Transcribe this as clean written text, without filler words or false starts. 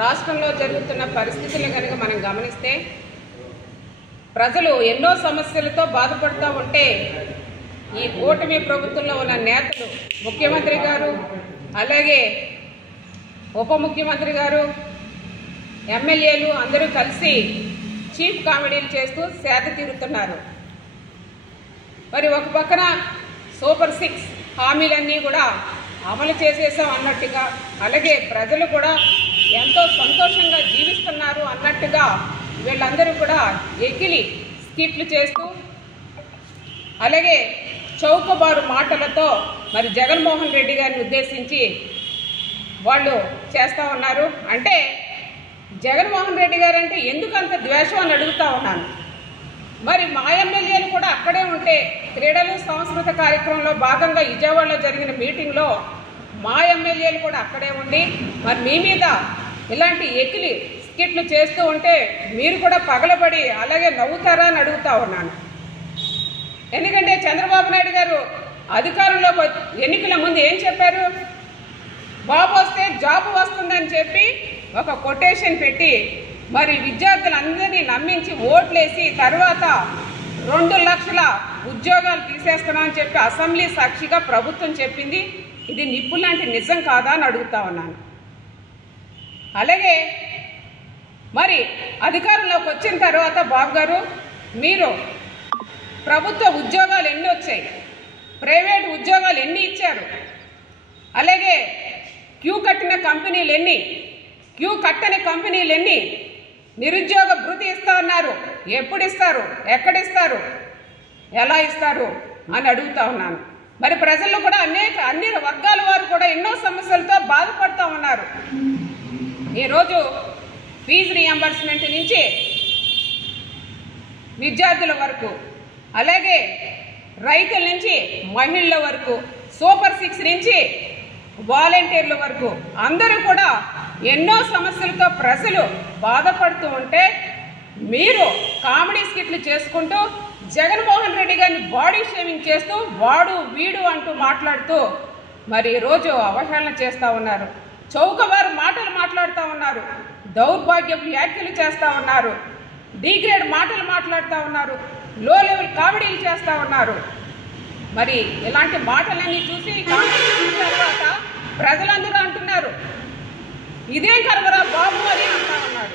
రాష్ట్రంలో జరుగుతున్న పరిస్థితులను కనుక మనం గమనిస్తే ప్రజలు ఎన్నో సమస్యలతో బాధపడుతూ ఉంటే ఈ కూటమి ప్రభుత్వంలో ఉన్న నేతలు ముఖ్యమంత్రి గారు అలాగే ఉప ముఖ్యమంత్రి గారు ఎమ్మెల్యేలు అందరూ కలిసి చీప్ కామెడీలు చేస్తూ సేద తీరుతున్నారు. మరి ఒక పక్కన సూపర్ 6 హామీలన్నీ కూడా అమలు చేసేసాం అన్నట్టుగా, అలాగే ప్రజలు కూడా ఎంతో సంతోషంగా జీవిస్తున్నారు అన్నట్టుగా వీళ్ళందరూ కూడా ఎగిలి స్కిట్లు చేస్తూ అలాగే చౌకబారు మాటలతో మరి జగన్మోహన్ రెడ్డి గారిని ఉద్దేశించి వాళ్ళు చేస్తూ ఉన్నారు. అంటే జగన్మోహన్ రెడ్డి గారు అంటే ఎందుకు అంత ద్వేషం అని అడుగుతూ ఉన్నాను. మరి మా ఎమ్మెల్యేలు కూడా అక్కడే ఉంటే క్రీడలు సాంస్కృతిక కార్యక్రమంలో భాగంగా విజయవాడలో జరిగిన మీటింగ్లో మా ఎమ్మెల్యేలు కూడా అక్కడే ఉండి మరి మీ మీద ఇలాంటి ఎకిలి స్కిట్లు చేస్తూ ఉంటే మీరు కూడా పగలబడి అలాగే నవ్వుతారా అని అడుగుతూ ఉన్నాను. ఎందుకంటే చంద్రబాబు నాయుడు గారు అధికారంలోకి ఎన్నికల ముందు ఏం చెప్పారు? బాబు వస్తే జాబ్ వస్తుందని చెప్పి ఒక కొటేషన్ పెట్టి మరి విద్యార్థులందరినీ నమ్మించి ఓట్లేసి తర్వాత 2 లక్షల ఉద్యోగాలు తీసేస్తున్నామని చెప్పి అసెంబ్లీ సాక్షిగా ప్రభుత్వం చెప్పింది. ఇది నిప్పులాంటి నిజం కాదా అని అడుగుతా ఉన్నాను. అలాగే మరి అధికారంలోకి వచ్చిన తర్వాత బాబు గారు మీరు ప్రభుత్వ ఉద్యోగాలు ఎన్ని వచ్చాయి, ప్రైవేట్ ఉద్యోగాలు ఎన్ని ఇచ్చారు, అలాగే క్యూ కట్టిన కంపెనీలు ఎన్ని, క్యూ కట్టని కంపెనీలు ఎన్ని, నిరుద్యోగ భృతి ఇస్తా ఉన్నారు, ఎప్పుడు ఇస్తారు, ఎక్కడిస్తారు, ఎలా ఇస్తారు అని అడుగుతా ఉన్నాను. మరి ప్రజల్లో కూడా అన్ని వర్గాల వారు కూడా ఎన్నో సమస్యలతో బాధపడుతూ ఉన్నారు. ఈరోజు ఫీజు రీఎంబర్స్మెంట్ నుంచి విద్యార్థుల వరకు అలాగే రైతుల నుంచి మహిళల వరకు సూపర్ 6 నుంచి వాలంటీర్ల వరకు అందరూ కూడా ఎన్నో సమస్యలతో ప్రజలు బాధపడుతూ ఉంటే మీరు కామెడీ స్కిట్లు చేసుకుంటూ జగన్మోహన్ రెడ్డి గారిని బాడీ షేమింగ్ చేస్తూ వాడు వీడు అంటూ మాట్లాడుతూ మరి ఈరోజు అవహేళన చేస్తూ ఉన్నారు. చౌకబారు మాటలు మాట్లాడుతూ ఉన్నారు, దౌర్భాగ్యపు వ్యాఖ్యలు చేస్తూ ఉన్నారు, డిగ్రేడ్ మాటలు మాట్లాడుతూ ఉన్నారు, లో లెవెల్ కామెడీలు చేస్తూ ఉన్నారు. మరి ఇలాంటి మాటలన్నీ చూసి ప్రజలందరూ అంటున్నారు ఇదేం కర్మరా బాబు అని అంటా ఉన్నారు.